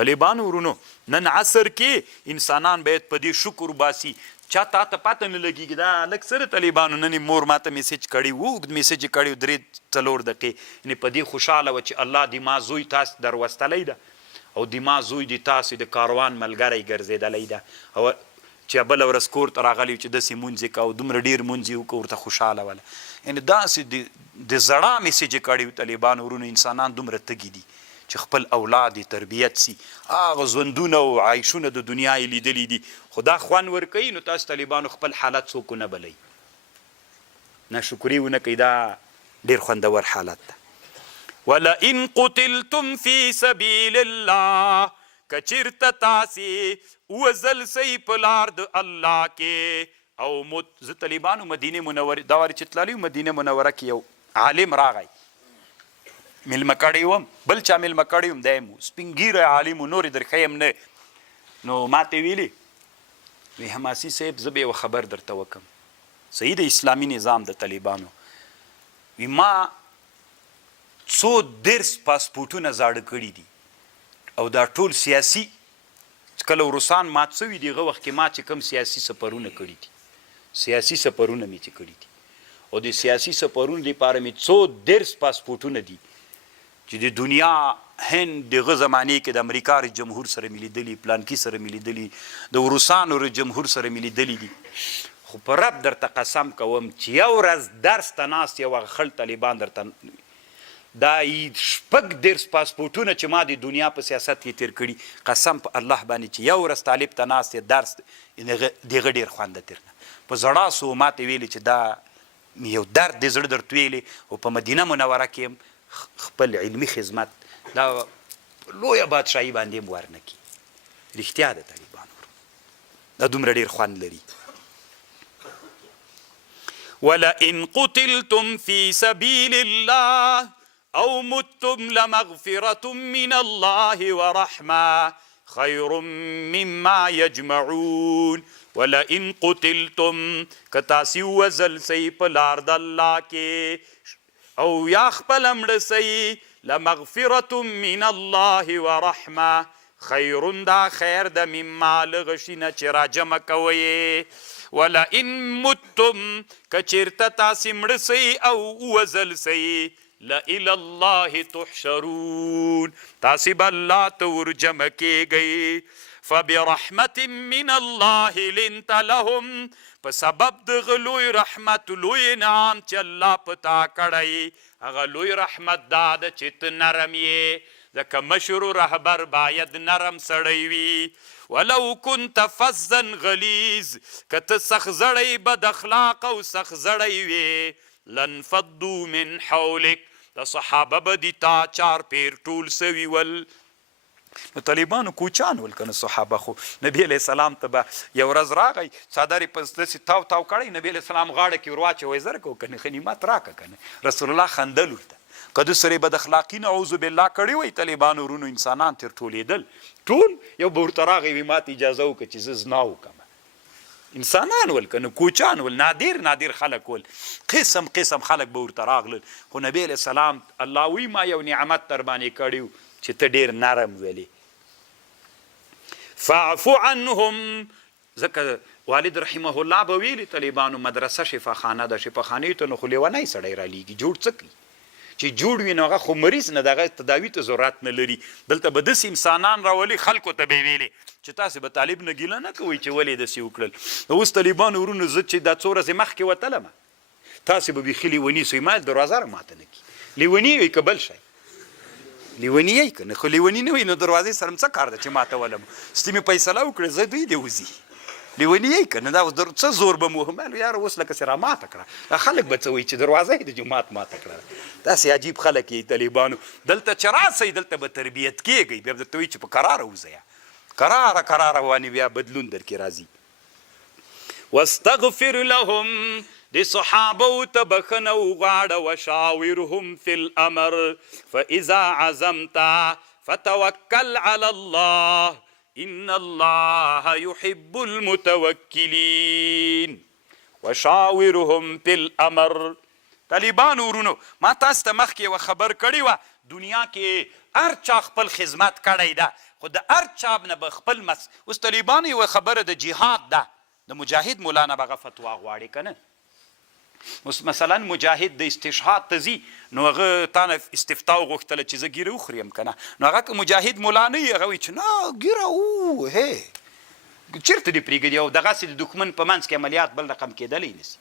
طالبانو ورونو نن عصر کې انسانان باید په دې شکر باسي. چا تا ته پته نه لګېږي دا لږ سره طالبانو نن مور ماته میسیج کړی و، اوږد میسیج یې کړی و 3-4 دقیقې، یعنې په دې خوشحاله وه چې الله دې ما زوی تاسې دروستلی ده او دې ما زوی دې تاسې د کاروان ملګری ګرځېدلی ده، او چې بله ورځ کور ته راغلی و چې داسې مونځ یې کوه، دومره ډېر مونځ یې وکړه، ورته خوشحاله وله. یعنې داسې د زړه میسیج یې کړی و طالبانو ورونو. انسانان دومره تږي دي چې خپل اولاد یې تربیت سي، هغه ژوندونه او عیشونه د دنیا یې لیدلي دي، خو دا خوند ورکوي. نو تاسو طالبانو خپل حالت څوک ونه بلئ، ناشکري ونه کوئ، دا ډېر خوندور حالت ده. ولئن قتلتم فی سبیل الله، که چېرته تاسې وزل سئ په لار د الله کې او زه طالبانو مدینې منورې دا وارې چې تللی مدینه منوره کې یو عالم راغی، میلمه کړی وم، بل چا میلمه کړی وم، دی یم سپین ږیری عالم و، نورې درښیم نه. نو ما ته ویلي وی حماسي صاحب زه به یوه خبر درته وکړم، صحیح د اسلامي نظام د طالبانو، وی ما 110 پاسپورټونه زاړه کړي دي او دا ټول سیاسي کله روسان مات شوي دي هغه وخت کې ما چې کوم سیاسي سفرونه کړي دي، سیاسي سفرونه مې چې کړي دي، او د سیاسي سفرونو لپاره مې 110 پاسپورټونه دي چې د دنیا هند دغه زمانې کې د امریکا رئیس جمهور سره مې لیدلي، پلانکي سره مې لیدلي، د روسانو رئیس جمهور سره مې لیدلي دي. خو په رب درته قسم کوم چې یو ورځ درس ته ناست یو هغه خل طالبان درته دا 14 پاسپورټونه چې ما د دنیا په سیاست کې تیر کړي، قسم په الله باندې چې یو ورځ طالب ته ناست یې درس دغه ډېر خوند تیر نه په زړه سو ما ته ویلي چې دا یو درد د زړه درته ویلي، او په مدینه منوره کې خپل علمي خدمت دا لویه بادشاهي باندې هم ورنه کړي. رښتیا د طالبانو دا دومره ډېر خوند لري. ولئن قتلتم في سبيل الله او متم لمغفرة من الله ورحمة خير مما يجمعون. ولئن قتلتم کتاسی وزل سی په لار د الله کې او یا خپل مړه سی لمغفرة من الله ورحمة خیر دا خیر د مما لغشینه چې راجمع کوئ. ولئن متم کچیرته تاسې مړه سی او وزل سی لإلى الله تحشرون تاسې به الله ته ورجمع کیږئ. فبرحمة من الله لنت لهم په سبب دغه لوی رحمت لوی انعام چې الله په تا کړی، هغه لوی رحمت دا ده چې ته نرم یې، ځکه مشر رهبر باید نرم سړی وي. ولو كنت فظا غلیظ که ته سخت زړی بد اخلاق او سخت زړی وې لانفضوا من حولک د صحابه به دي تا چار پیر ټول سوي ول. نو طالبانو کوچان ول کنه صحابه، خو نبی علیه السلام ته به یو ورځ راغی څادر یې په داسې تاو تاو کړی، نبی علیه السلام غاړه کې ور واچوی زر کو کنه غنیمت راکه کنه رسول الله خندل ورته. که د سره بد اخلاقي نعوذ بالله کړی وی طالبانو ورونو انسانان تر ټولېدل ټول یو به ورته راغی وي ما ته اجازه وکړه چې زه زنا وکړم. انسانان ول کنه کوچان ول نادر نادر خلک ول قسم قسم خلک به ورته راغلل، خو نبی علیه السلام الله وی ما یو نعمت در باندې کړی چې ته ډېر نرم ویلې. فاعفو عنهم ځکه والد رحمه الله به ویلي طالبانو مدرسه شفاخانه ده، شفاخانې ته نو خو لیونی سړی رالیږي جوړ څه کړي چې جوړ وي نو هغه خو مریض نه دغه تداوي ته ضرورت نه لري. دلته به داسې انسانان راولي خلکو ته به یې ویلې چې تاسې به طالب نه ګیله نه کوئ چې ولې داسې وکړل. اوس طالبانو ورونو زه چې دا څو ورځې مخکې وتلم تاسې به بیخي لیوني سئ، ما دروازه را ماته نه کړي. لیوني وي که بل شی لیوني یې که نه، خو لیوني نه وي نو دروازې سره څه کار ده چې ماته ولم ستې مې فیصله وکړه زه دوی دې وځي. لیوني یې که نه دا اوس څه زور به مو هم یاره اوس لکه چې را ماته کړه دا خلک به څه وایي چې دروازه یې د جومات ماته کړه. داسې عجیب خلک یې طالبانو. دلته چې راسئ دلته به تربیت کیږئ، بیا به درته وایي چې په کراره وځئ، کراره کراره وانې بیا بدلون در کې راځي. واستغفر لهم د صحابو ته بخنه وغواړه وشاورهم فی الامر فاذا عزمت فتوکل علی الله ان الله يحب المتوکلین. وشاورهم فی الامر طالبانو ورونو ما تاسو ته مخکې یوه خبر کړې وه دنیا کې هر چا خپل خدمت کړی ده خو د هر چا نه به خپل اوس طالبانو یوه خبره د جهاد ده د مجاهد مولا نه به هغه فتوا غواړي که نه اوس مثلا مجاهد د استشهاد ته ځي نو هغه تا نه استفتا وغوښتله چې زه ګیره وخوریم که نه نو هغه که مجاهد مولا نه وي هغه وایي چې نه ګیره هی چېرته دې پرېږدي او دغسې د دښمن په منځ کې عملیات بل رقم کېدلی نشي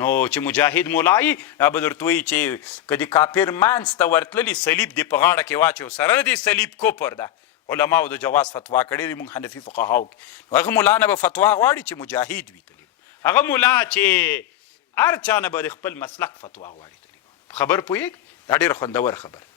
نو چې مجاهد مولا یي به درته وایي چې که د کافر منځ ته ورتللي صلیب دې په غاړه کې واچو سره د صلیب کفر ده علماو د جواز فتوا کړې دي موږ حنفي فقهاو کې هغه مولا نه به فتوا غواړي چې مجاهد وي طالب هغه مولا چې هر چا نه به د خپل مسلک فتوا غواړي طالب خبر پوهېږي دا ډېره خوندور خبر